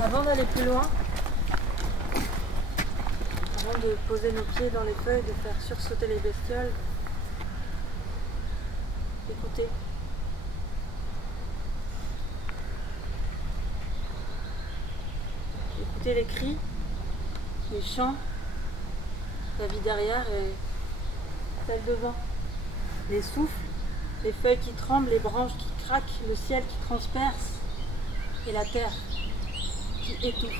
Avant d'aller plus loin, avant de poser nos pieds dans les feuilles, de faire sursauter les bestioles, écoutez. Écoutez les cris, les chants, la vie derrière et celle devant. Les souffles, les feuilles qui tremblent, les branches qui craquent, le ciel qui transperce et la terre qui étouffe.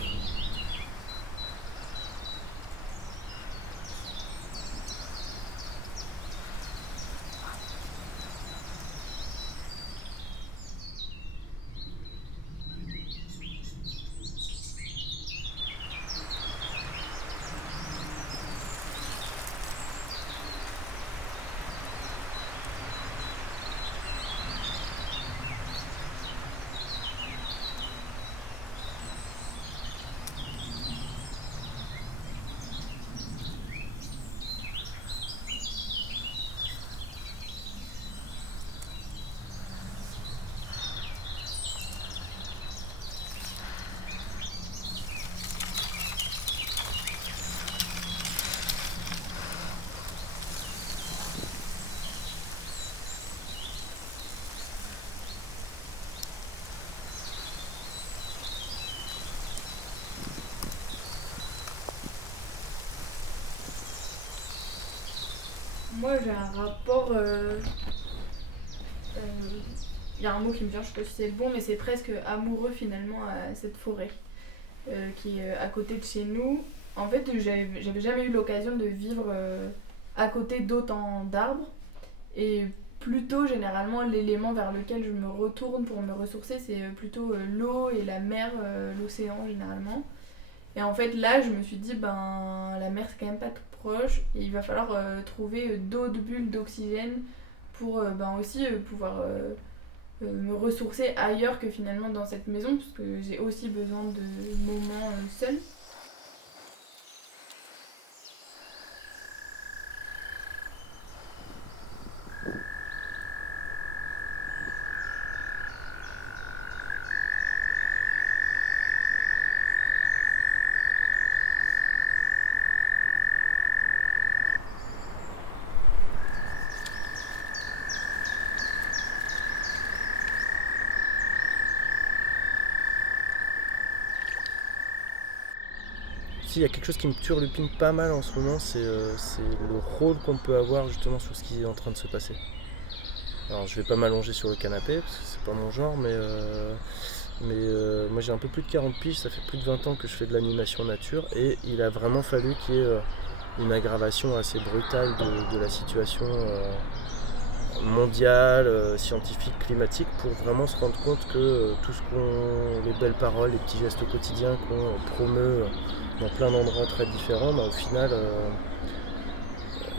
Moi j'ai un rapport. Il y a un mot qui me vient, je sais pas si c'est le bon, mais c'est presque amoureux finalement à cette forêt qui est à côté de chez nous. En fait, j'avais jamais eu l'occasion de vivre à côté d'autant d'arbres. Et plutôt, généralement, l'élément vers lequel je me retourne pour me ressourcer, c'est plutôt l'eau et la mer, l'océan généralement. Et en fait, là, je me suis dit, ben, la mer, c'est quand même pas tout proche. Et il va falloir trouver d'autres bulles d'oxygène pour ben, aussi pouvoir me ressourcer ailleurs que finalement dans cette maison, parce que j'ai aussi besoin de moments seuls. S'il y a quelque chose qui me turlupine pas mal en ce moment, c'est le rôle qu'on peut avoir justement sur ce qui est en train de se passer. Alors je vais pas m'allonger sur le canapé parce que c'est pas mon genre, mais moi j'ai un peu plus de 40 piges, ça fait plus de 20 ans que je fais de l'animation nature et il a vraiment fallu qu'il y ait une aggravation assez brutale de la situation mondiale, scientifique, climatique pour vraiment se rendre compte que tout ce les belles paroles, les petits gestes quotidiens qu'on promeut dans plein d'endroits très différents, au final,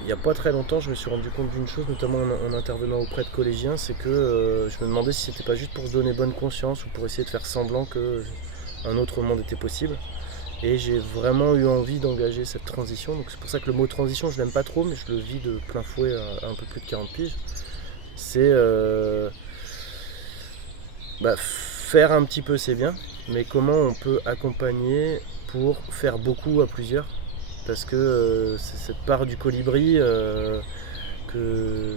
il n'y a pas très longtemps, je me suis rendu compte d'une chose, notamment en intervenant auprès de collégiens, c'est que je me demandais si c'était pas juste pour se donner bonne conscience ou pour essayer de faire semblant qu'un autre monde était possible. Et j'ai vraiment eu envie d'engager cette transition. Donc c'est pour ça que le mot transition, je l'aime pas trop, mais je le vis de plein fouet à un peu plus de 40 piges. C'est faire un petit peu, c'est bien, mais comment on peut accompagner pour faire beaucoup à plusieurs. Parce que c'est cette part du colibri que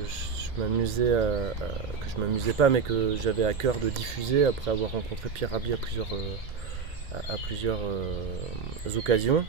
que je m'amusais pas, mais que j'avais à cœur de diffuser après avoir rencontré Pierre Rabhi à plusieurs occasions.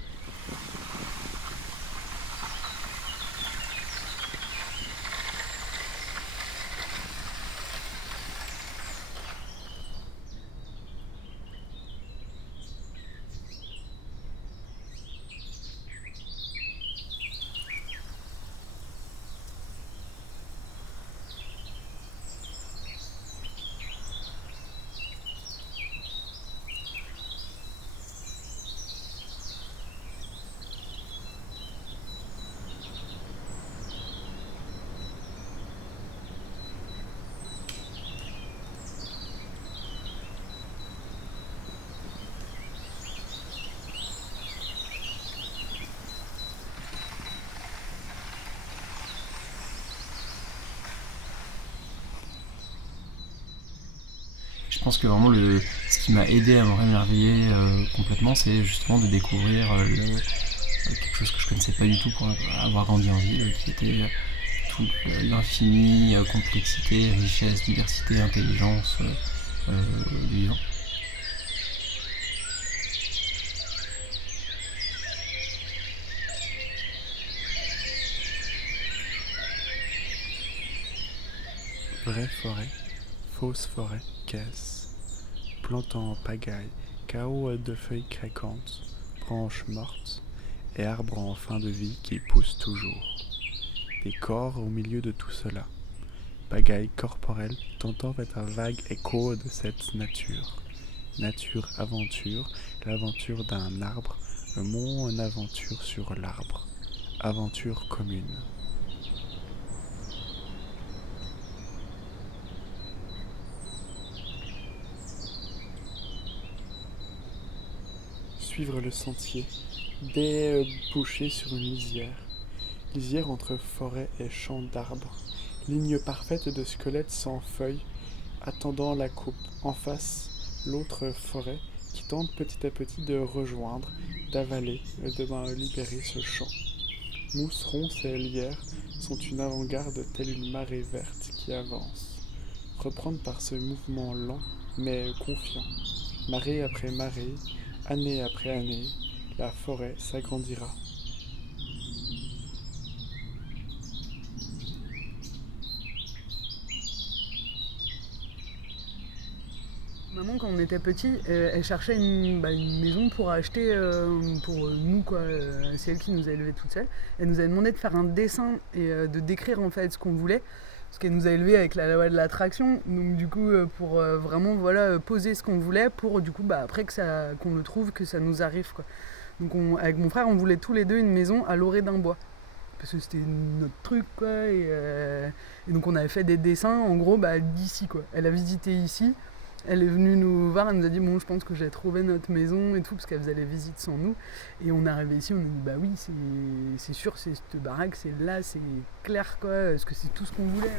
Je pense que vraiment ce qui m'a aidé à me rémerveiller complètement, c'est justement de découvrir quelque chose que je connaissais pas du tout pour avoir grandi en ville, qui était toute l'infinie complexité, richesse, diversité, intelligence du vivant. Vraie forêt, fausse forêt, qu'est-ce? Plantant en pagaille, chaos de feuilles craquantes, branches mortes, et arbres en fin de vie qui poussent toujours. Des corps au milieu de tout cela. Pagaille corporelle tentant être un vague écho de cette nature. Nature aventure, l'aventure d'un arbre, le mont une aventure sur l'arbre. Aventure commune. Suivre le sentier, déboucher sur une lisière entre forêt et champ d'arbres, ligne parfaite de squelettes sans feuilles, attendant la coupe. En face, l'autre forêt qui tente petit à petit de rejoindre, d'avaler, de libérer ce champ. Mousse, ronces et lierre sont une avant-garde telle une marée verte qui avance. Reprendre par ce mouvement lent mais confiant. Marée après marée, année après année, la forêt s'agrandira. Maman, quand on était petit, elle cherchait une maison pour acheter pour nous, quoi. C'est elle qui nous a élevés toutes seules. Elle nous a demandé de faire un dessin et de décrire en fait ce qu'on voulait. Parce qu'elle nous a élevés avec la loi de l'attraction. Donc du coup, pour vraiment poser ce qu'on voulait pour du coup après qu'on le trouve, que ça nous arrive, quoi. Donc avec mon frère, on voulait tous les deux une maison à l'orée d'un bois. Parce que c'était notre truc, quoi. Et donc on avait fait des dessins, en gros, d'ici, quoi. Elle a visité ici. Elle est venue nous voir, elle nous a dit bon, je pense que j'ai trouvé notre maison et tout, parce qu'elle faisait les visites sans nous. Et on est arrivé ici, on a dit oui, c'est sûr, c'est cette baraque, c'est là, c'est clair, quoi, parce que c'est tout ce qu'on voulait.